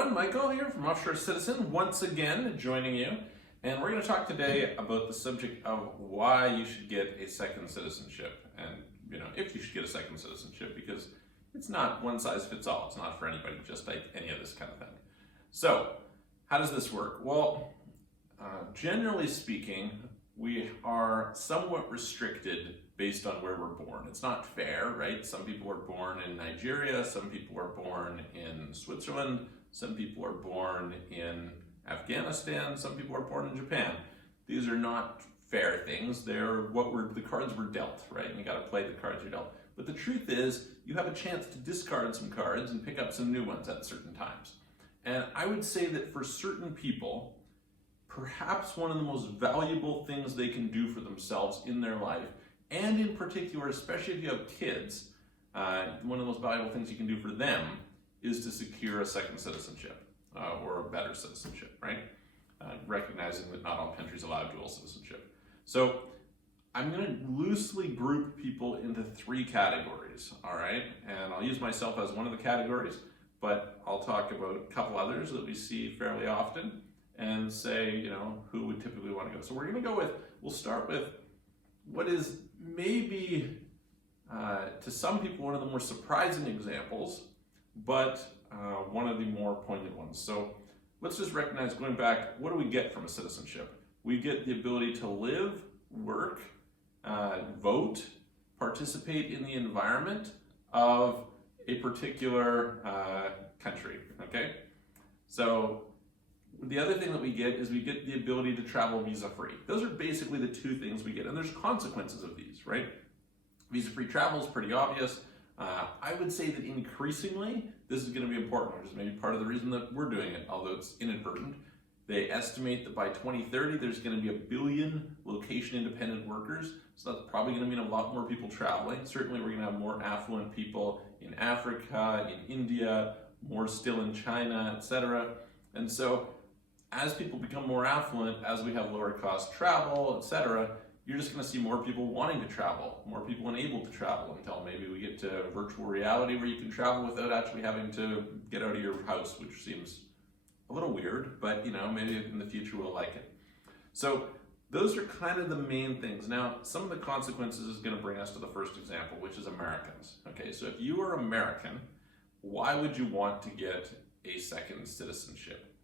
everyone, Michael here from Offshore Citizen, once again joining you. And we're going to talk today about the subject of why you should get a second citizenship. And, if you should get a second citizenship, because it's not one size fits all. It's not for anybody, just like any of this kind of thing. So, how does this work? Well, generally speaking, we are somewhat restricted based on where we're born. It's not fair, right? Some people are born in Nigeria, some people are born in Switzerland, some people are born in Afghanistan, some people are born in Japan. These are not fair things. They're the cards were dealt, right? And you got to play the cards you're dealt. But the truth is, you have a chance to discard some cards and pick up some new ones at certain times. And I would say that for certain people, perhaps one of the most valuable things they can do for themselves in their life, and in particular, especially if you have kids, one of the most valuable things you can do for them is to secure a second citizenship or a better citizenship, right? Recognizing that not all countries allow dual citizenship. So I'm going to loosely group people into three categories, all right? And I'll use myself as one of the categories, but I'll talk about a couple others that we see fairly often and say, who would typically want to go. So we'll start with what is maybe, to some people, one of the more surprising examples, but one of the more poignant ones. So let's just recognize, going back, what do we get from a citizenship? We get the ability to live, work, vote, participate in the environment of a particular country, okay? So the other thing that we get is we get the ability to travel visa-free. Those are basically the two things we get, and there's consequences of these, right? Visa-free travel is pretty obvious. I would say that increasingly, this is going to be important, which is maybe part of the reason that we're doing it, although it's inadvertent. They estimate that by 2030, there's going to be 1 billion location-independent workers, so that's probably going to mean a lot more people traveling. Certainly, we're going to have more affluent people in Africa, in India, more still in China, etc. And so, as people become more affluent, as we have lower cost travel, etc., you're just going to see more people wanting to travel, more people unable to travel, until maybe we get to virtual reality where you can travel without actually having to get out of your house, which seems a little weird, but maybe in the future we'll like it. So those are kind of the main things. Now, some of the consequences is going to bring us to the first example, which is Americans. Okay, so if you are American, why would you want to get a second citizenship?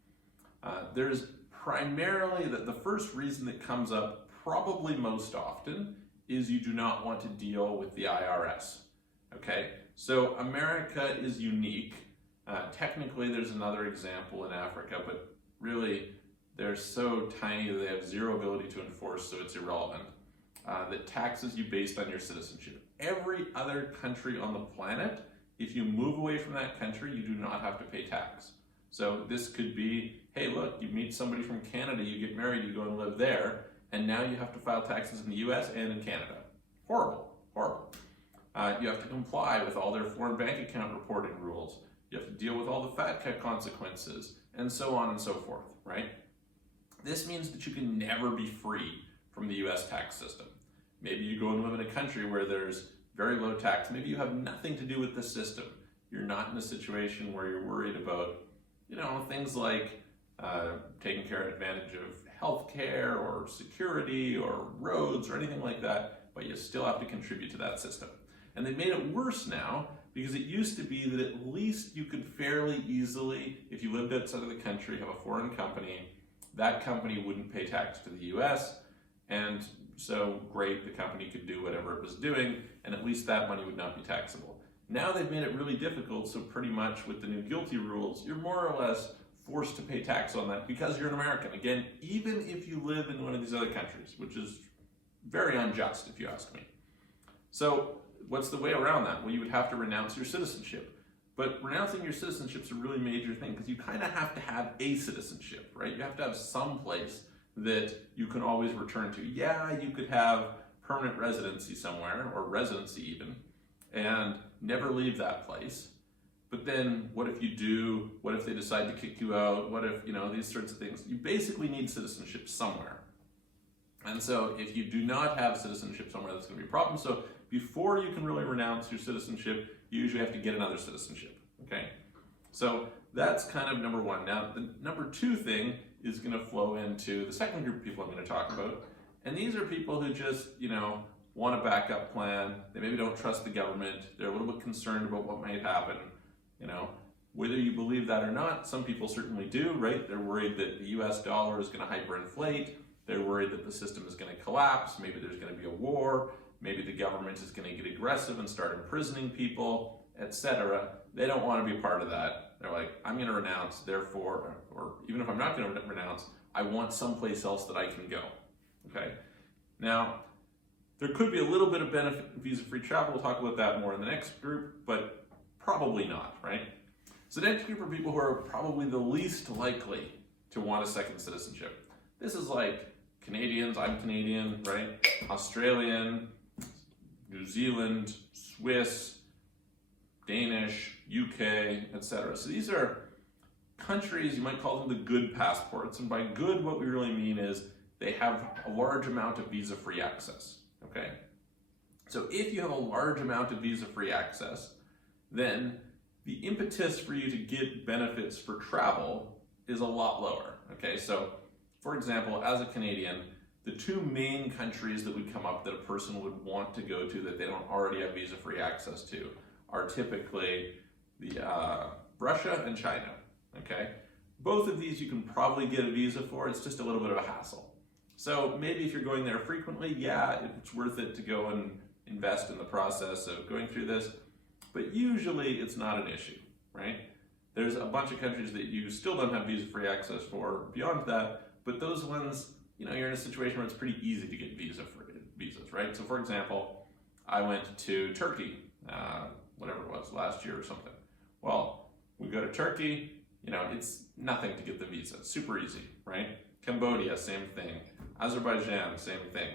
There's primarily the first reason that comes up probably most often is you do not want to deal with the IRS. Okay, so America is unique. Technically, there's another example in Africa, but really they're so tiny that they have zero ability to enforce, so it's irrelevant. That taxes you based on your citizenship. Every other country on the planet, if you move away from that country, you do not have to pay tax. So this could be, hey, look, you meet somebody from Canada, you get married, you go and live there, and now you have to file taxes in the US and in Canada. Horrible, horrible. You have to comply with all their foreign bank account reporting rules. You have to deal with all the FATCA consequences, and so on and so forth, right? This means that you can never be free from the US tax system. Maybe you go and live in a country where there's very low tax. Maybe you have nothing to do with the system. You're not in a situation where you're worried about, things like taking advantage of healthcare or security or roads or anything like that, but you still have to contribute to that system. And they've made it worse now, because it used to be that at least you could fairly easily, if you lived outside of the country, have a foreign company, that company wouldn't pay tax to the US, and so great, the company could do whatever it was doing, and at least that money would not be taxable. Now they've made it really difficult, so pretty much with the new GILTI rules, you're more or less forced to pay tax on that because you're an American. Again, even if you live in one of these other countries, which is very unjust if you ask me. So what's the way around that? Well, you would have to renounce your citizenship. But renouncing your citizenship is a really major thing, because you kind of have to have a citizenship, right? You have to have some place that you can always return to. Yeah, you could have permanent residency somewhere, or residency even, and never leave that place. But then what if you do? What if they decide to kick you out? What if, these sorts of things? You basically need citizenship somewhere. And so if you do not have citizenship somewhere, that's going to be a problem. So before you can really renounce your citizenship, you usually have to get another citizenship, okay? So that's kind of number one. Now, the number two thing is going to flow into the second group of people I'm going to talk about. And these are people who just, want a backup plan. They maybe don't trust the government. They're a little bit concerned about what might happen. Whether you believe that or not, some people certainly do, right? They're worried that the US dollar is going to hyperinflate. They're worried that the system is going to collapse. Maybe there's going to be a war. Maybe the government is going to get aggressive and start imprisoning people, etc. They don't want to be a part of that. They're like, I'm going to renounce, therefore, or even if I'm not going to renounce, I want someplace else that I can go, okay? Now, there could be a little bit of benefit in visa-free travel. We'll talk about that more in the next group, but probably not, right? So the next group are people who are probably the least likely to want a second citizenship. This is like Canadians, I'm Canadian, right? Australian, New Zealand, Swiss, Danish, UK, etc. So these are countries, you might call them the good passports. And by good, what we really mean is they have a large amount of visa-free access, okay? So if you have a large amount of visa-free access, then the impetus for you to get benefits for travel is a lot lower, okay? So, for example, as a Canadian, the two main countries that would come up that a person would want to go to that they don't already have visa-free access to are typically Russia and China, okay? Both of these you can probably get a visa for, it's just a little bit of a hassle. So maybe if you're going there frequently, yeah, it's worth it to go and invest in the process of going through this, but usually it's not an issue, right? There's a bunch of countries that you still don't have visa-free access for beyond that, but those ones, you're in a situation where it's pretty easy to get visas, right? So for example, I went to Turkey, whatever it was, last year or something. Well, we go to Turkey, it's nothing to get the visa, it's super easy, right? Cambodia, same thing. Azerbaijan, same thing.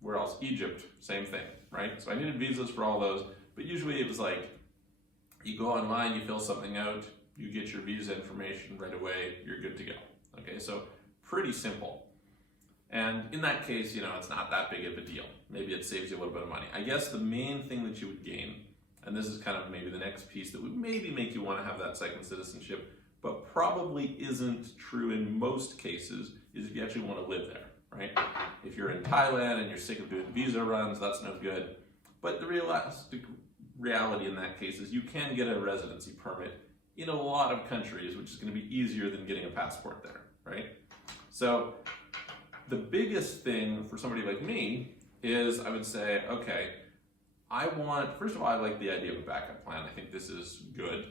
Where else? Egypt, same thing, right? So I needed visas for all those, but usually it was like, you go online, you fill something out, you get your visa information right away, you're good to go. Okay, so pretty simple. And in that case, it's not that big of a deal. Maybe it saves you a little bit of money. I guess the main thing that you would gain, and this is kind of maybe the next piece that would maybe make you want to have that second citizenship, but probably isn't true in most cases, is if you actually want to live there, right? If you're in Thailand and you're sick of doing visa runs, that's no good. But the reality in that case is you can get a residency permit in a lot of countries, which is going to be easier than getting a passport there, right? So the biggest thing for somebody like me is I would say, okay, first of all, I like the idea of a backup plan. I think this is good.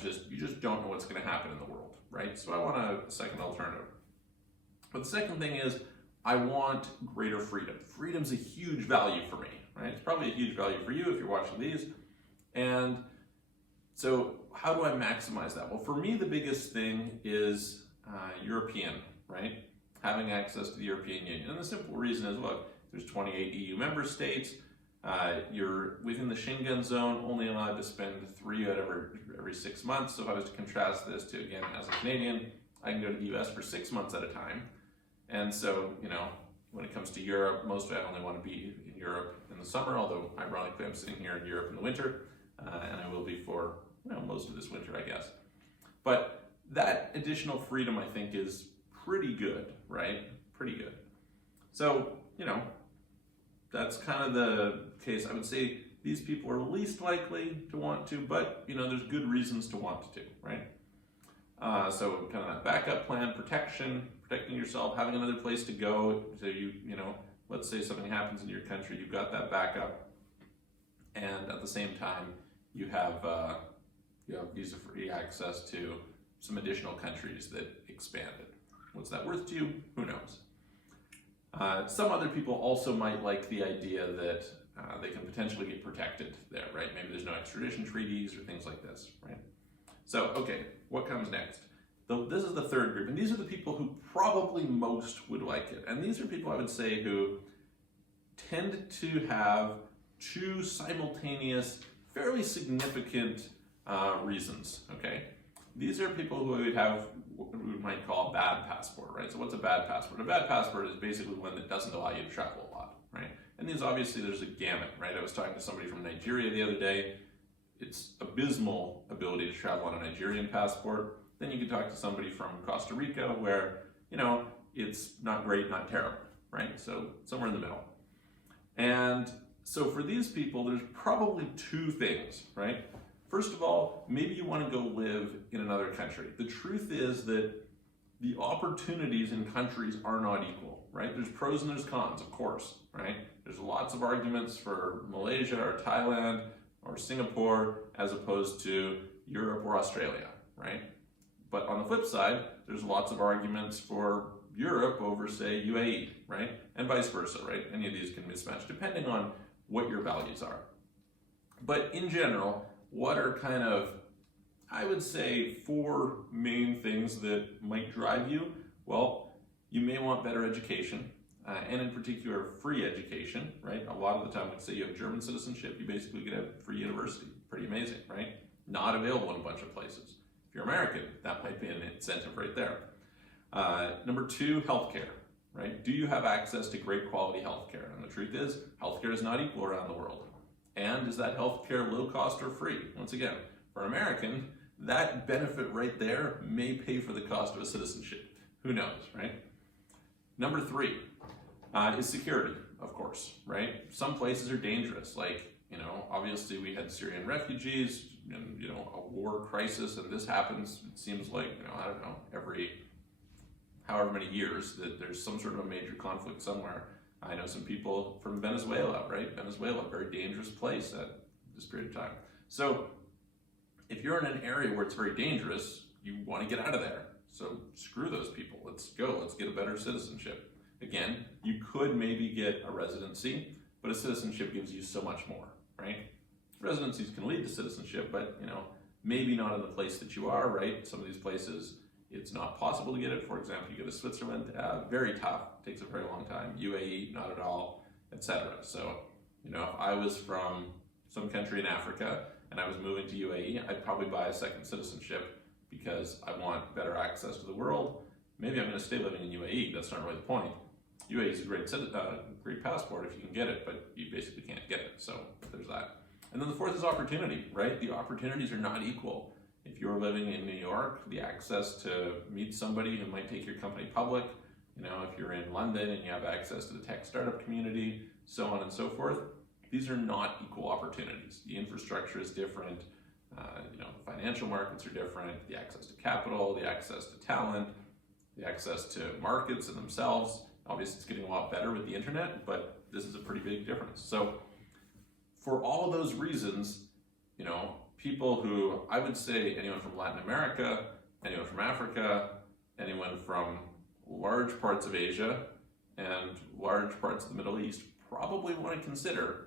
You just don't know what's going to happen in the world, right? So I want a second alternative. But the second thing is I want greater freedom. Freedom's a huge value for me, right? It's probably a huge value for you if you're watching these. And so how do I maximize that? Well, for me, the biggest thing is European, right? Having access to the European Union. And the simple reason is, look, there's 28 EU member states. You're within the Schengen zone, only allowed to spend 3 out of every 6 months. So if I was to contrast this to, again, as a Canadian, I can go to the US for 6 months at a time. And so, when it comes to Europe, mostly I only want to be in Europe in the summer, although ironically I'm sitting here in Europe in the winter, and I will be for most of this winter, I guess. But that additional freedom, I think, is pretty good, right? Pretty good. So, that's kind of the case. I would say these people are least likely to want to, but there's good reasons to want to, right? So kind of that backup plan, protecting yourself, having another place to go. So let's say something happens in your country, you've got that backup, and at the same time you have visa-free access to some additional countries that expanded. What's that worth to you? Who knows? Some other people also might like the idea that they can potentially get protected there, right? Maybe there's no extradition treaties or things like this, right? So, okay, what comes next? This is the third group, and these are the people who probably most would like it. And these are people, I would say, who tend to have two simultaneous, fairly significant reasons, okay? These are people who would have what we might call a bad passport, right? So what's a bad passport? A bad passport is basically one that doesn't allow you to travel a lot, right? And these, obviously, there's a gamut, right? I was talking to somebody from Nigeria the other day. it's abysmal ability to travel on a Nigerian passport. Then you could talk to somebody from Costa Rica where, it's not great, not terrible, right? So somewhere in the middle. And so for these people, there's probably two things, right? First of all, maybe you want to go live in another country. The truth is that the opportunities in countries are not equal, right? There's pros and there's cons, of course, right? There's lots of arguments for Malaysia or Thailand or Singapore as opposed to Europe or Australia, right? But on the flip side, there's lots of arguments for Europe over, say, UAE, right? And vice versa, right? Any of these can mismatch depending on what your values are. But in general, what are kind of, I would say, four main things that might drive you? Well, you may want better education, and in particular, free education, right? A lot of the time, let's say you have German citizenship, you basically get a free university. Pretty amazing, right? Not available in a bunch of places. If you're American, that might be an incentive right there. Number two, healthcare, right? Do you have access to great quality healthcare? And the truth is, healthcare is not equal around the world. And is that healthcare low cost or free? Once again, for an American, that benefit right there may pay for the cost of a citizenship. Who knows, right? Number three is security, of course, right? Some places are dangerous, like, obviously we had Syrian refugees and, a war crisis, and this happens, it seems like, I don't know, every however many years that there's some sort of a major conflict somewhere. I know some people from Venezuela, right? Venezuela, a very dangerous place at this period of time. So if you're in an area where it's very dangerous, you want to get out of there. So screw those people. Let's go. Let's get a better citizenship. Again, you could maybe get a residency, but a citizenship gives you so much more, right? Residencies can lead to citizenship, but maybe not in the place that you are, right? Some of these places, it's not possible to get it. For example, you go to Switzerland, very tough, takes a very long time. UAE, not at all, etc. So, if I was from some country in Africa and I was moving to UAE, I'd probably buy a second citizenship because I want better access to the world. Maybe I'm going to stay living in UAE. That's not really the point. UAE is a great passport if you can get it, but you basically can't get it. So there's that. And then the fourth is opportunity, right? The opportunities are not equal. If you're living in New York, the access to meet somebody who might take your company public, if you're in London and you have access to the tech startup community, so on and so forth, these are not equal opportunities. The infrastructure is different, the financial markets are different, the access to capital, the access to talent, the access to markets in themselves. Obviously it's getting a lot better with the internet, but this is a pretty big difference. So for all of those reasons, people who, I would say anyone from Latin America, anyone from Africa, anyone from large parts of Asia and large parts of the Middle East probably want to consider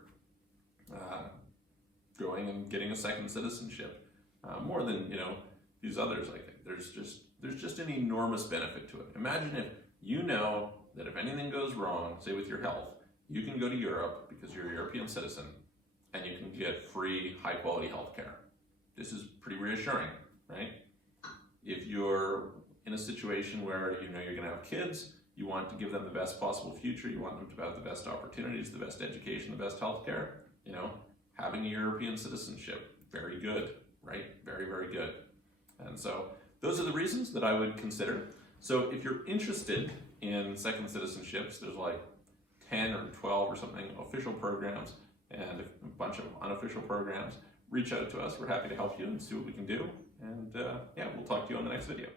going and getting a second citizenship more than these others. Like there's just an enormous benefit to it. Imagine if that if anything goes wrong, say with your health, you can go to Europe because you're a European citizen and you can get free high quality health care. This is pretty reassuring, right? If you're in a situation where you're going to have kids, you want to give them the best possible future, you want them to have the best opportunities, the best education, the best healthcare, having a European citizenship, very good, right? Very, very good. And so those are the reasons that I would consider. So if you're interested in second citizenships, there's like 10 or 12 or something official programs and a bunch of unofficial programs. Reach out to us. We're happy to help you and see what we can do. And we'll talk to you on the next video.